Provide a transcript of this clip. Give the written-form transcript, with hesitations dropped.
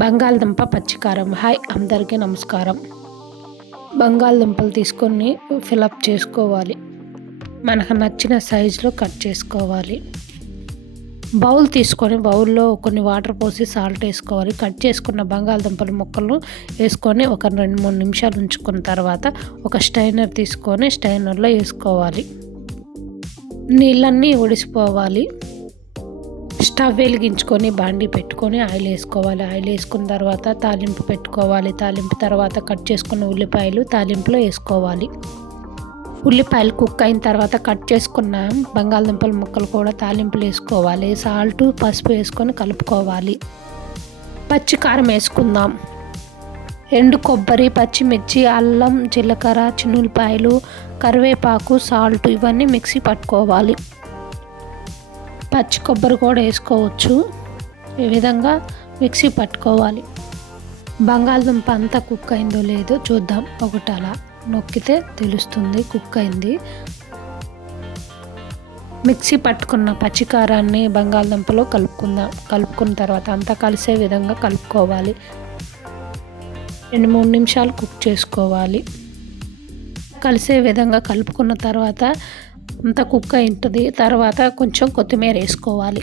బంగాళదుంప పచ్చికారం. హాయ్ అందరికీ నమస్కారం. బంగాళదుంపలు తీసుకొని ఫిలప్ చేసుకోవాలి. మనకు నచ్చిన సైజులో కట్ చేసుకోవాలి. బౌల్ తీసుకొని బౌల్లో కొన్ని వాటర్ పోసి సాల్ట్ వేసుకోవాలి. కట్ చేసుకున్న బంగాళదుంపల ముక్కలు వేసుకొని ఒక 2-3 నిమిషాలు ఉంచుకున్న తర్వాత ఒక స్ట్రైనర్ తీసుకొని స్ట్రైనర్లో వేసుకోవాలి. నీళ్ళన్నీ ఒడిసిపోవాలి. స్టవ్ వెలిగించుకొని బాండీ పెట్టుకొని ఆయిల్ వేసుకోవాలి. ఆయిల్ వేసుకున్న తర్వాత తాలింపు పెట్టుకోవాలి. తాలింపు తర్వాత కట్ చేసుకున్న ఉల్లిపాయలు తాలింపులో వేసుకోవాలి. ఉల్లిపాయలు కుక్ అయిన తర్వాత కట్ చేసుకున్న బంగాళదుంపల ముక్కలు కూడా తాలింపులు వేసుకోవాలి. సాల్ట్ పసుపు వేసుకొని కలుపుకోవాలి. పచ్చి కారం వేసుకుందాం. ఎండు కొబ్బరి, పచ్చిమిర్చి, అల్లం, జీలకర్ర, చిన్నులపాయలు, కరివేపాకు, సాల్ట్ ఇవన్నీ మిక్సీ పట్టుకోవాలి. పచ్చి కొబ్బరి కూడా వేసుకోవచ్చు. ఈ విధంగా మిక్సీ పట్టుకోవాలి. బంగాళదుంప అంతా కుక్ అయిందో లేదో చూద్దాం. ఒకటి అలా నొక్కితే తెలుస్తుంది కుక్ అయింది. మిక్సీ పట్టుకున్న పచ్చికారాన్ని బంగాళదుంపలో కలుపుకుందాం. కలుపుకున్న తర్వాత అంతా కలిసే విధంగా కలుపుకోవాలి. 2-3 నిమిషాలు కుక్ చేసుకోవాలి. కలిసే విధంగా కలుపుకున్న తర్వాత అంతా కుక్ అయి ఉంటుంది. తర్వాత కొంచెం కొత్తిమీర వేసుకోవాలి.